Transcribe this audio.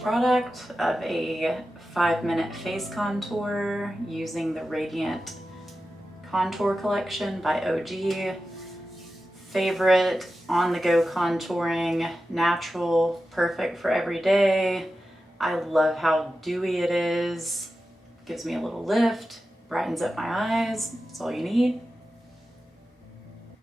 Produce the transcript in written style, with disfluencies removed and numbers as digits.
Product of a 5-minute face contour using the Radiant Contour Collection by OGEE. Favorite on-the-go contouring, natural, perfect for every day. I love how dewy it is. Gives me a little lift, brightens up my eyes. That's all you need.